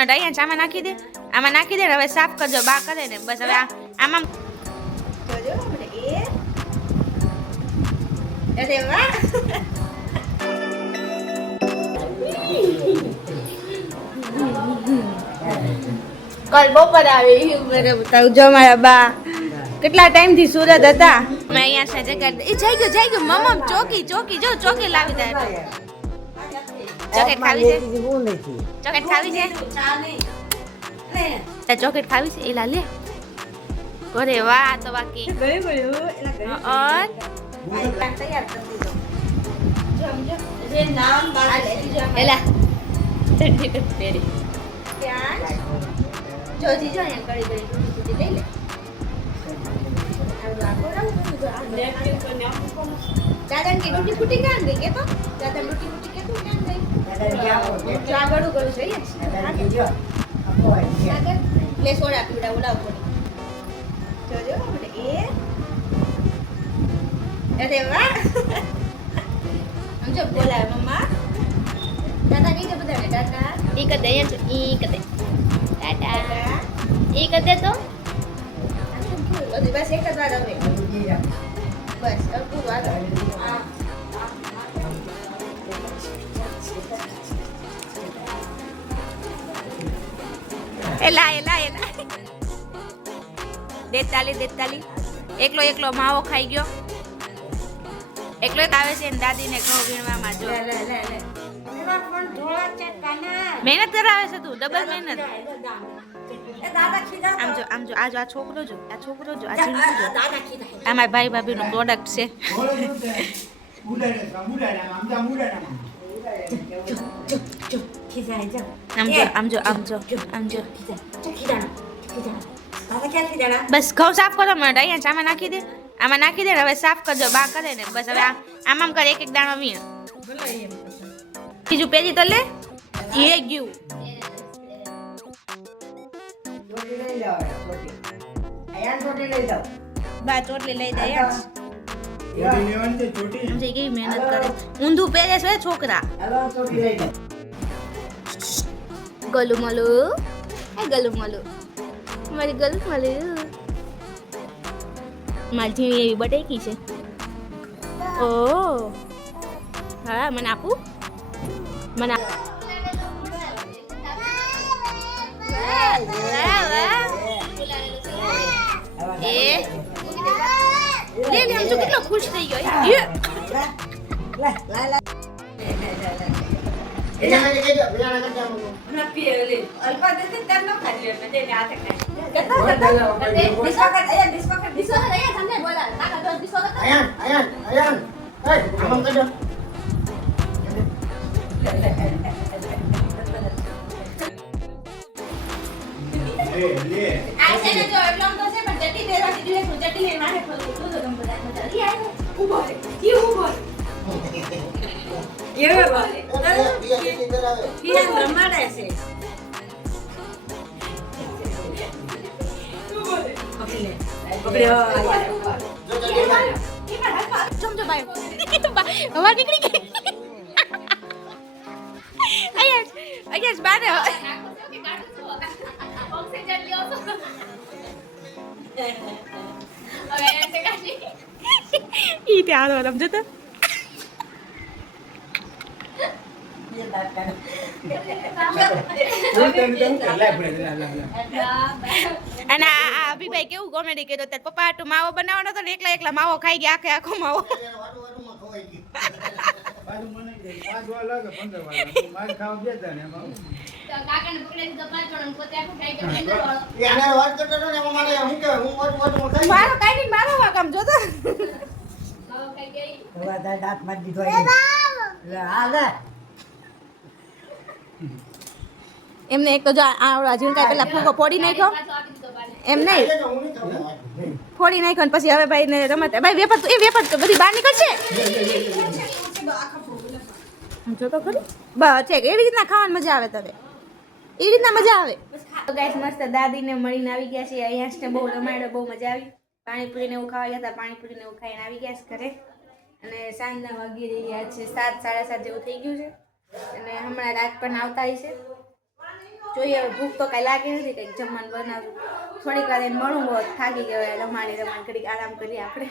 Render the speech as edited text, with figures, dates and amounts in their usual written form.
Tomato અહીંયા આમાં નાખી દે, આમાં નાખી દે ને હવે સાફ કરજો, બા કરે ને બસ હવે આમાં જોજો અરે વાહ કલ બપોર આવી મેરે બતાવું જો મારા બા કેટલા ટાઈમ થી સુરત હતા મેં અહીંયા છે જગ્યા એ જઈ ગયો મમ્મ ચોકી જો ચોકી લાવી દે ચોકલેટ ખાવી છે ચોકલેટ ખાવી છે તે ચોકલેટ ખાવી છે એલા લે અરે વાહ તો બાકી ઓર તૈયાર કરી દીધો સમજો જે નામ બાલે એલા સર્ટિફિકેટ પેરી ત્યાં જોજી જો અહીંયા કરી લઈ લે દાદા की रोटी फूटी कान गई के तो दादा रोटी फूटी के तो कान गई दादा जागड़ू करू જોઈએ દાદા કે જો દાદા લે સોડા પીડા ઉલાવ પડી જોજો આપણે એ અરે વાહ સમજો બોલાય મમ્મા દાદા કઈ કે બધા દાદા ઈ કદે ઈ કદે દાદા ઈ કદે તો બસ એક જ વાર હવે બસ પૂરું આગળ એલા દેતાલી એકલો માવો ખાઈ ગયો એકલો આવે છે ને દાદીને ઘઉં વીણવામાં જો મહેનત કરાવે છે તું ડબલ મહેનત આમ જો આ છોકરો જો આ ઝીણકું જો આ મારા ભાઈ ભાભીનો પ્રોડક્ટ છે આમ જો બસ ઘઉં સાફ કરો મને અહીંયા આમાં નાખી દે આમાં નાખી દે ને હવે સાફ કરજો બા કરે ને બસ હવે આમ કરે એક દાણો વીણ બીજું પેજી તો લે એ ગયું બા ચોટલી લઈ દે કેવી મહેનત કરે ઊંધું પહેરે છે છોકરા ગલું મલું મારી ગલું મલું મારી ઝીણી એવી બટેકી છે ઓ હા મને આપું મને લે આમ જો કેટલો ખુશ થઈ ગયો હવા નીકળી ગઈ અહીંયા બારે ઈ ત્યાં આલો સમજો તો અને આ અભિભાઈ કેવું કોમેડી કર્યો તાર પપ્પા હાટુ માવો બનાવવાનો હતો ને એકલા માવો ખાઈ ગયા આખો માવો મારો કાઈ મારો વાકમ જોતો દાંત મારી દીધો એમને એક તો જો આ ઝીણકા પેલા ફૂગો ફોડી નાખ્યો એમ નહીં ફોડી નાખ્યો ને પછી હવે ભાઈ ને રમત ભાઈ વેપાર તો બધી બહાર નીકળશે જો તો ખરી બસ છે એવી રીતના ખાવાની મજા આવે તને એવી રીતના મજા આવે તો ગાઈસ મસ્ત દાદીને મળીને આવી ગયા છે અહીંયા બહુ રમાડ્યો બહુ મજા આવી પાણીપુરીને એવું ખાવા ગયા હતા પાણીપુરીને એવું ખાઈને આવી ગયા છે ઘરે અને સાંજના વાગી રહ્યા છે 7 સાડા 7 જેવું થઈ ગયું છે અને હમણાં રાત પણ આવતા હશે જોઈએ હવે ભૂખ તો કાંઈ લાગી નથી, કંઈક જમવાનું બનાવવું. થોડીક વાર એને મળું હોત, થાકી ગયો રમાણી ઘડીક આરામ કરીએ આપણે.